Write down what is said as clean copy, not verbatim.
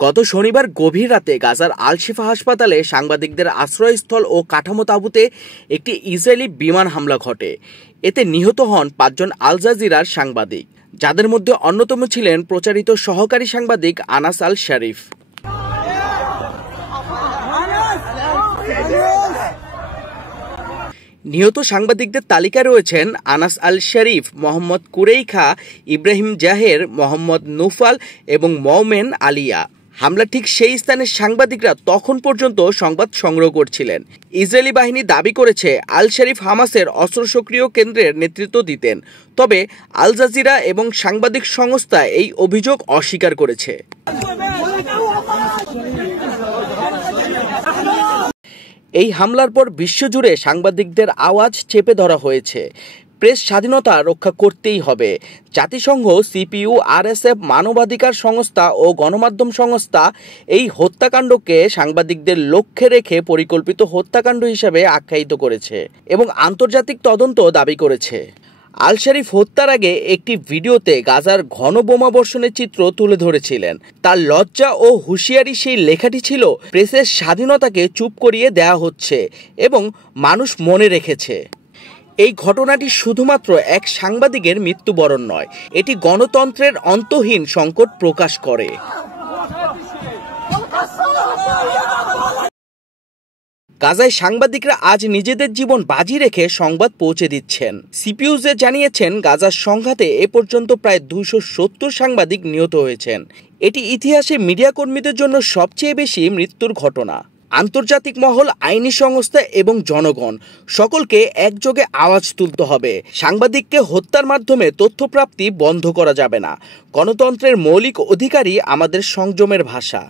গত শনিবার গভীর রাতে গাজার আল শিফা হাসপাতালে সাংবাদিকদের আশ্রয়স্থল ও কাঠামো তাঁবুতে একটি ইসরায়েলি বিমান হামলা ঘটে। এতে নিহত হন ৫ জন আল জাজিরার সাংবাদিক, যাদের মধ্যে অন্যতম ছিলেন প্রচারিত সহকারী সাংবাদিক আনাস আল শরীফ। নিহত সাংবাদিকদের তালিকায় রয়েছেন আনাস আল শরীফ, মোহাম্মদ কুরেইখা, ইব্রাহিম জাহের, মোহাম্মদ নুফাল এবং মওমেন আলিয়া। হামলা ঠিক সেই স্থানের সাংবাদিকরা তখন পর্যন্ত সংবাদ সংগ্রহ করছিলেন। ইসরায়েলি বাহিনী দাবি করেছে আল শরীফ হামাসের অস্ত্র সক্রিয় কেন্দ্রের নেতৃত্ব দিতেন, তবে আল জাজিরা এবং সাংবাদিক সংস্থা এই অভিযোগ অস্বীকার করেছে। এই হামলার পর বিশ্বজুড়ে সাংবাদিকদের আওয়াজ চেপে ধরা হয়েছে। প্রেস স্বাধীনতা রক্ষা করতেই হবে। জাতিসংঘ, সিপিইউ, আরএসএফ, মানবাধিকার সংস্থা ও গণমাধ্যম সংস্থা এই হত্যাকাণ্ডকে সাংবাদিকদের লক্ষ্যে রেখে পরিকল্পিত হত্যাকাণ্ড হিসেবে আখ্যায়িত করেছে এবং আন্তর্জাতিক তদন্ত দাবি করেছে। আল শরীফ হত্যার আগে একটি ভিডিওতে গাজার ঘন বোমাবর্ষণের চিত্র তুলে ধরেছিলেন। তার লজ্জা ও হুঁশিয়ারি সেই লেখাটি ছিল, প্রেসের স্বাধীনতাকে চুপ করিয়ে দেয়া হচ্ছে এবং মানুষ মনে রেখেছে। এই ঘটনাটি শুধুমাত্র এক সাংবাদিকের মৃত্যুবরণ নয়, এটি গণতন্ত্রের অন্তহীন সংকট প্রকাশ করে। গাজায় সাংবাদিকরা আজ নিজেদের জীবন বাজি রেখে সংবাদ পৌঁছে দিচ্ছেন। সিপিইউ জানিয়েছেন, গাজার সংঘাতে এ পর্যন্ত প্রায় 270 সাংবাদিক নিহত হয়েছেন। এটি ইতিহাসে মিডিয়া কর্মীদের জন্য সবচেয়ে বেশি মৃত্যুর ঘটনা। আন্তর্জাতিক মহল, আইনি সংস্থা এবং জনগণ সকলকে একযোগে আওয়াজ তুলতে হবে। সাংবাদিককে হত্যার মাধ্যমে তথ্যপ্রাপ্তি বন্ধ করা যাবে না। গণতন্ত্রের মৌলিক অধিকারই আমাদের সংযমের ভাষা।